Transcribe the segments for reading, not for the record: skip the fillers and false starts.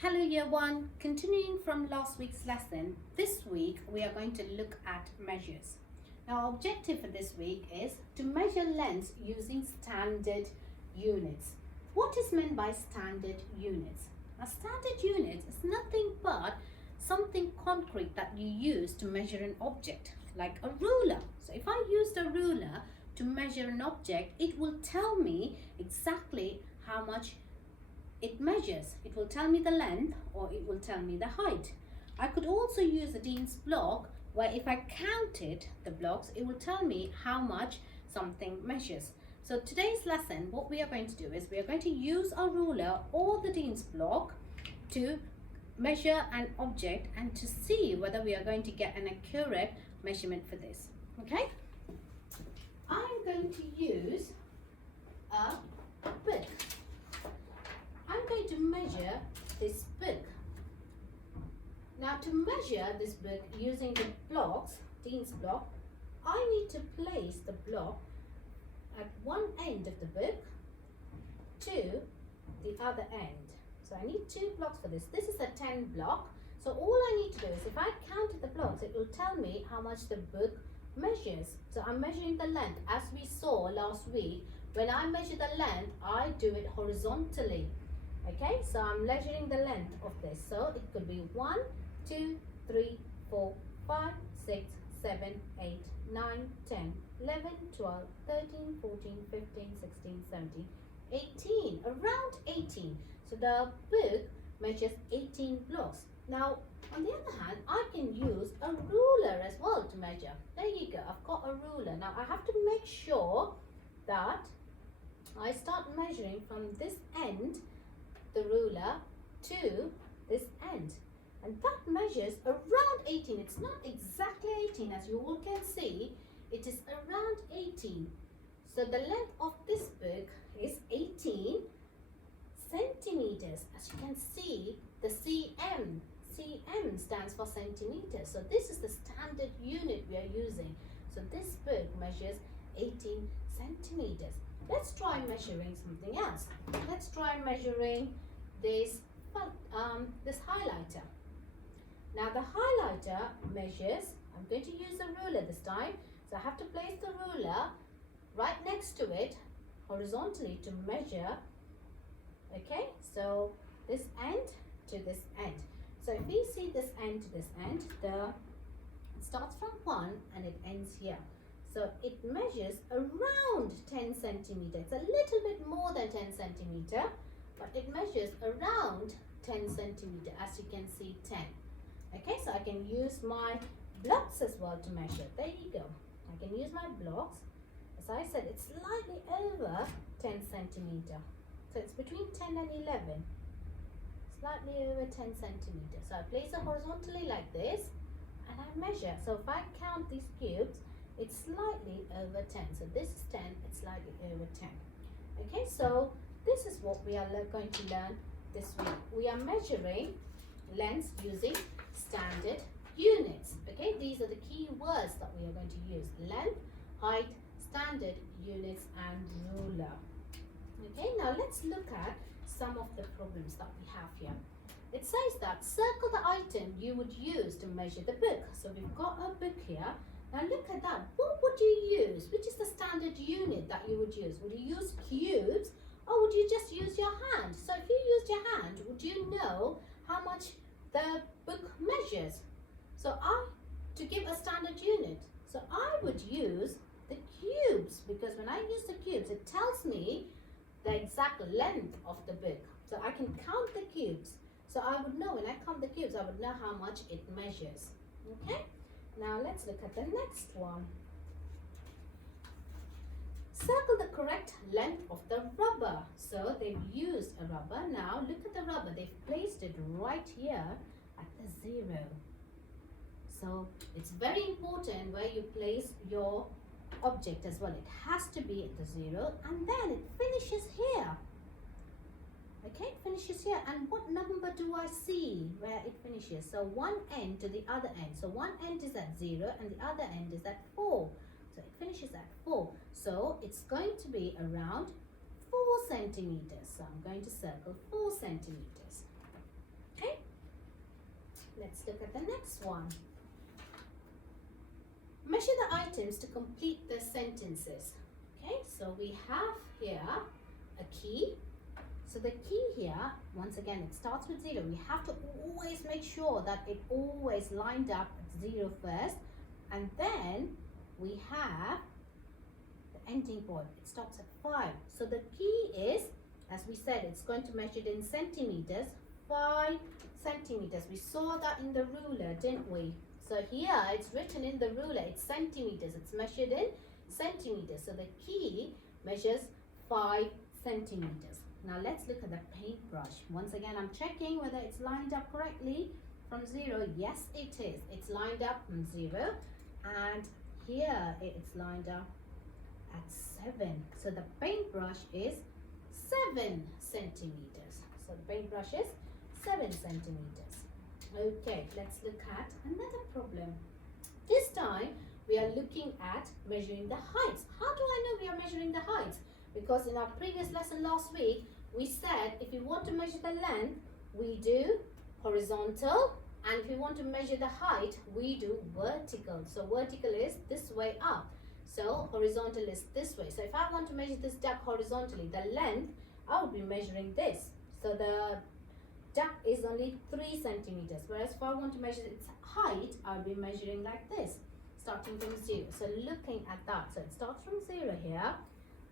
Hello year 1, continuing from last week's lesson, this week we are going to look at measures. Now our objective for this week is to measure lengths using standard units. What is meant by standard units? Now standard units is nothing but something concrete that you use to measure an object, like a ruler. So if I used a ruler to measure an object, it will tell me exactly how much it measures. It will tell me the length or it will tell me the height. I could also use a Dean's block where if I counted the blocks, it will tell me how much something measures. So today's lesson, what we are going to do is we are going to use our ruler or the Dean's block to measure an object and to see whether we are going to get an accurate measurement for this. Okay? I'm going to use a book. I'm going to measure this book. Now to measure this book using the blocks, Dean's block, I need to place the block at one end of the book to the other end. So I need 2 blocks for this. This is a 10 block. So all I need to do is if I counted the blocks, it will tell me how much the book measures. So I'm measuring the length. As we saw last week, when I measure the length, I do it horizontally. Okay, so I'm measuring the length of this. So it could be 1, 2, 3, 4, 5, 6, 7, 8, 9, 10, 11, 12, 13, 14, 15, 16, 17, 18, around 18. So the book measures 18 blocks. Now, on the other hand, I can use a ruler as well to measure. There you go, I've got a ruler. Now I have to make sure that I start measuring from this end, the ruler, to this end, and that measures around 18. It's not exactly 18, as you all can see, it is around 18. So the length of this book is 18 centimeters. As you can see, the cm stands for centimeters. So this is the standard unit we are using. So this book measures 18 centimeters. Let's try measuring something else. Let's try measuring this highlighter. Now the highlighter measures, I'm going to use a ruler this time. So I have to place the ruler right next to it horizontally to measure. Okay, so this end to this end. So if we see this end to this end, it starts from 1 and it ends here. So it measures around 10 centimeters. It's a little bit more than 10 centimeter, but it measures around 10 centimeter. As you can see, 10. Okay, so I can use my blocks as well to measure. There you go. I can use my blocks. As I said, it's slightly over 10 centimeter. So it's between 10 and 11. Slightly over 10 centimeters. So I place it horizontally like this and I measure. So if I count these cubes, it's slightly over 10. So this is 10, it's slightly over 10. Okay, so this is what we are going to learn this week. We are measuring lengths using standard units. Okay, these are the key words that we are going to use: length, height, standard units, and ruler. Okay, now let's look at some of the problems that we have here. It says that circle the item you would use to measure the book. So we've got a book here. Now look at that. What would you use? Which is the standard unit that you would use? Would you use cubes or would you just use your hand? So if you used your hand, would you know how much the book measures? So to give a standard unit, so I would use the cubes, because when I use the cubes, it tells me the exact length of the book. So I can count the cubes. So I would know, when I count the cubes, I would know how much it measures. Okay? Now let's look at the next one. Circle the correct length of the rubber. So they've used a rubber. Now look at the rubber. They've placed it right here at the 0. So it's very important where you place your object as well. It has to be at the 0 and then it finishes here. Okay, it finishes here. And what number do I see where it finishes? So one end to the other end. So one end is at 0 and the other end is at 4. So it finishes at 4. So it's going to be around 4 centimeters. So I'm going to circle 4 centimeters. let's look at the next one. Measure the items to complete the sentences. Okay, so we have here a key. So the key here, once again, it starts with 0. We have to always make sure that it always lined up at 0 first. And then we have the ending point. It stops at 5. So the key is, as we said, it's going to measure it in centimeters, 5 centimeters. We saw that in the ruler, didn't we? So here it's written in the ruler, it's centimeters. It's measured in centimeters. So the key measures 5 centimeters. Now let's look at the paintbrush. Once again, I'm checking whether it's lined up correctly from 0. Yes, it is. It's lined up from 0. And here it's lined up at 7. So the paintbrush is 7 centimeters. So the paintbrush is 7 centimeters. Okay, let's look at another problem. This time we are looking at measuring the heights. How do I know we are measuring the heights? Because in our previous lesson last week, we said if you want to measure the length, we do horizontal, and if you want to measure the height, we do vertical. So vertical is this way up. So horizontal is this way. So if I want to measure this duck horizontally, the length, I would be measuring this. So the duck is only 3 centimeters, whereas if I want to measure its height, I'll be measuring like this, starting from 0. So looking at that, so it starts from 0 here,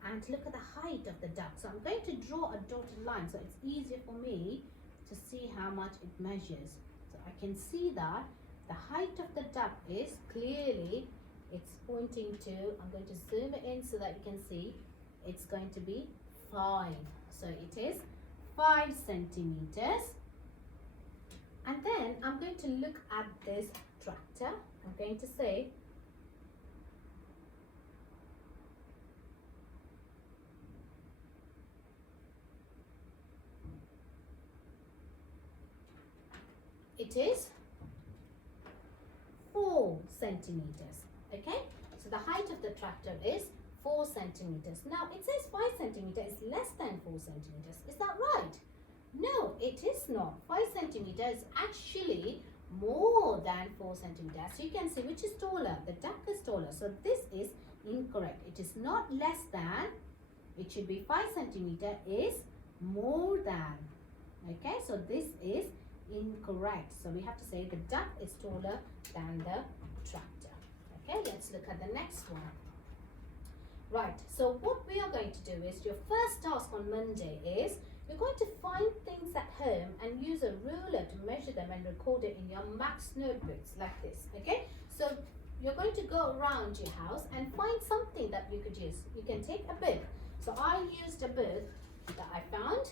and look at the height of the duck. So I'm going to draw a dotted line so it's easier for me to see how much it measures. So I can see that the height of the duck is clearly, it's pointing to, I'm going to zoom it in so that you can see, it's going to be 5. So it is 5 centimeters. And then I'm going to look at this tractor. I'm going to say it is 4 centimeters. Okay, so the height of the tractor is 4 centimeters. Now it says 5 centimeters is less than 4 centimeters. Is that right? No, it is not. 5 centimeters is actually more than 4 centimeters. As you can see, which is taller? The duck is taller. So this is incorrect. It is not less than. It should be 5 centimeter is more than. Okay, so this is incorrect. So we have to say the duck is taller than the tractor. Okay, let's look at the next one. Right, so what we are going to do is, your first task on Monday is, you're going to find things at home and use a ruler to measure them and record it in your maths notebooks like this. Okay, so you're going to go around your house and find something that you could use. You can take a book. So I used a book that I found,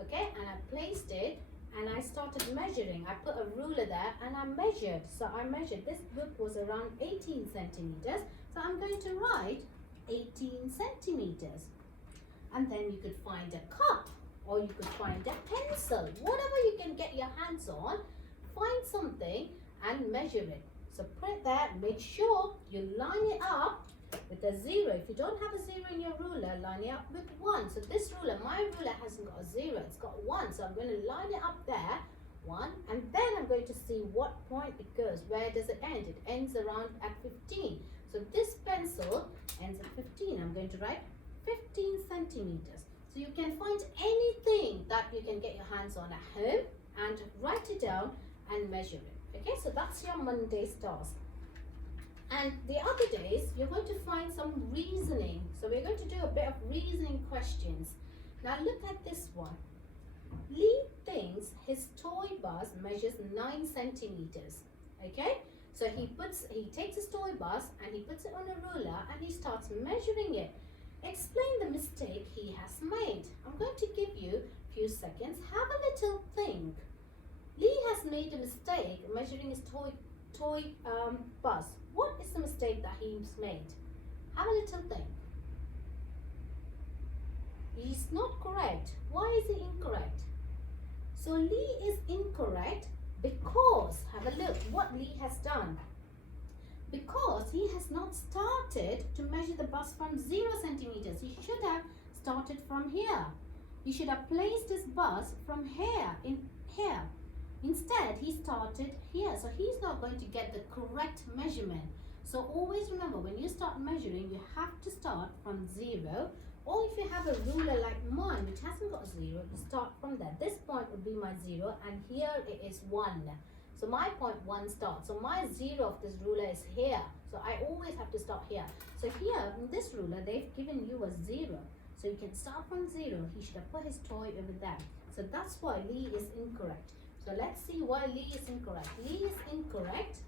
okay, and I placed it and I started measuring. I put a ruler there and I measured. So I measured, this book was around 18 centimeters. So I'm going to write 18 centimeters. And then you could find a cup, or you could find a pencil, whatever you can get your hands on. Find something and measure it. So put it there, make sure you line it up with a 0. If you don't have a 0 in your ruler, line it up with 1. So this ruler, my ruler hasn't got a 0, it's got 1. So I'm going to line it up there, 1, and then I'm going to see what point it goes. Where does it end? It ends around at 15. So this pencil ends at 15. I'm going to write 15 centimeters. So you can find anything that you can get your hands on at home and write it down and measure it. Okay, so that's your Monday's task. And the other days, you're going to find some reasoning. So we're going to do a bit of reasoning questions. Now look at this one. Lee thinks his toy bus measures 9 centimeters. Okay, so he takes his toy bus and he puts it on a ruler and he starts measuring it. Explain the mistake he has made. I'm going to give you a few seconds. Have a little think. Lee has made a mistake measuring his toy bus. What is the mistake that he's made? Have a little think. He's not correct. Why is he incorrect? So Lee is incorrect because, have a look what Lee has done. Because he has not started to measure the bus from 0 centimeters. He should have started from here. He should have placed his bus from here in here. Instead, he started here. So he's not going to get the correct measurement. So always remember, when you start measuring, you have to start from 0. Or if you have a ruler like mine, which hasn't got 0, you start from there. This point would be my 0, and here it is 1. So my point 1 starts. So my 0 of this ruler is here. So I always have to start here. So here, in this ruler, they've given you a 0. So you can start from 0. He should have put his toy over there. So that's why Lee is incorrect. So let's see why Lee is incorrect. Lee is incorrect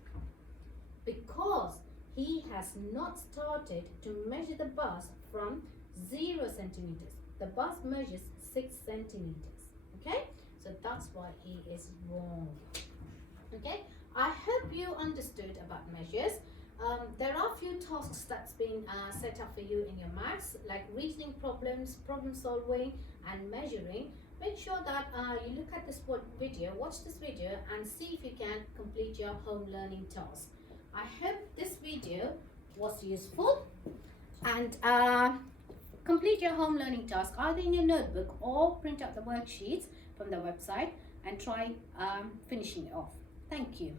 because he has not started to measure the bus from 0 centimeters. The bus measures 6 centimeters. Okay? So that's why he is wrong. Okay? I hope you understood about measures. There are a few tasks that's been set up for you in your maths, like reasoning problems, problem solving, and measuring. Make sure that you look at this video, watch this video, and see if you can complete your home learning task. I hope this video was useful, and complete your home learning task either in your notebook or print out the worksheets from the website and try finishing it off. Thank you.